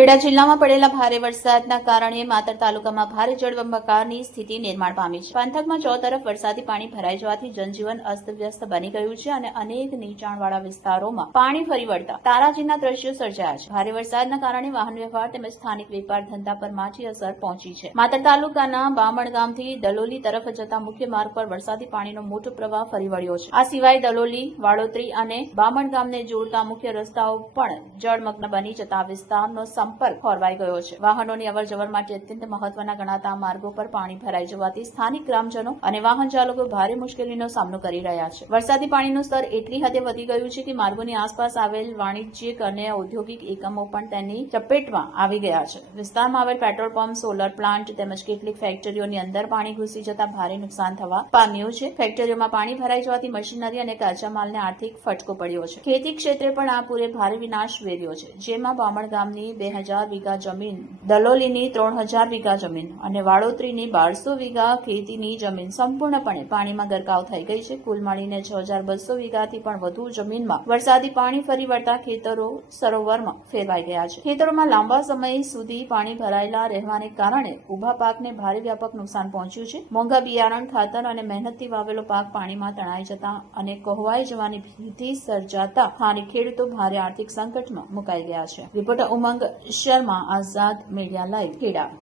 ખેડા જિલ્લામાં પડેલા ભારે વરસાદના કારણે માતર તાલુકામાં ભારે જળબંબાકારની સ્થિતિ નિર્માણ પામી છે. પંથકમાં ચોતરફ વરસાદી પાણી ભરાઈ જવાથી જનજીવન અસ્તવ્યસ્ત બની ગયું છે અને અનેક નીચાણવાળા વિસ્તારોમાં પાણી ફરી વળતા તારાજીના દ્રશ્યો સર્જાયા છે. ભારે વરસાદના કારણે વાહન વ્યવહાર તેમજ સ્થાનિક વેપાર ધંધા પર માઠી અસર પહોંચી છે. માતર તાલુકાના બામણ ગામથી દલોલી તરફ જતા મુખ્ય માર્ગ પર વરસાદી પાણીનો મોટો પ્રવાહ ફરી વળ્યો છે. આ સિવાય દલોલી, વાડોતરી અને બામણ ગામને જોડતા મુખ્ય રસ્તાઓ પણ જળમગ્ન બની જતા વિસ્તારનો સંપર્ક ખોરવાઈ ગયો છે. વાહનોની અવરજવર માટે અત્યંત મહત્વના ગણાતા માર્ગો પર પાણી ભરાઈ જવાથી સ્થાનિક ગ્રામજનો અને વાહન ચાલકો ભારે મુશ્કેલીનો સામનો કરી રહ્યા છે. વરસાદી પાણીનું સ્તર એટલી હદે વધી ગયું છે કે માર્ગોની આસપાસ આવેલ વાણિજ્યિક અને ઔદ્યોગિક એકમો પણ તેની ચપેટમાં આવી ગયા છે. વિસ્તારમાં આવેલ પેટ્રોલ પંપ, સોલર પ્લાન્ટ તેમજ કેટલીક ફેક્ટરીઓની અંદર પાણી ઘૂસી જતા ભારે નુકસાન થવા પામ્યું છે. ફેક્ટરીઓમાં પાણી ભરાઈ જવાથી મશીનરી અને કાચા માલને આર્થિક ફટકો પડ્યો છે. ખેતી ક્ષેત્રે પણ આ પૂરે ભારે વિનાશ વેર્યો છે. જેમાં બામણ ગામની 2000 વીઘા જમીન, દલોલીની 3000 વીઘા જમીન અને વાડોતરીની 1200 વીઘા ખેતીની જમીન સંપૂર્ણપણે પાણીમાં ગરકાવ થઈ ગઈ છે. કુલ મળીને 6200 વીઘાથી પણ વધુ જમીનમાં વરસાદી પાણી ફરી વળતા ખેતરો સરોવરમાં ફેરવાઈ ગયા છે. ખેતરોમાં લાંબા સમય સુધી પાણી ભરાયેલા રહેવાને કારણે ઉભા પાકને ભારે વ્યાપક નુકસાન પહોંચ્યું છે. મોંઘા બિયારણ, ખાતર અને મહેનતથી વાવેલો પાક પાણીમાં તણાઈ જતા અને કોહવાઈ જવાની ભીતિ સર્જાતા સ્થાનિક ખેડૂતો ભારે આર્થિક સંકટમાં મુકાઈ ગયા છે. રિપોર્ટર ઉમંગ શર્મા, આઝાદ મીડિયા લાઈવ, ખેડા.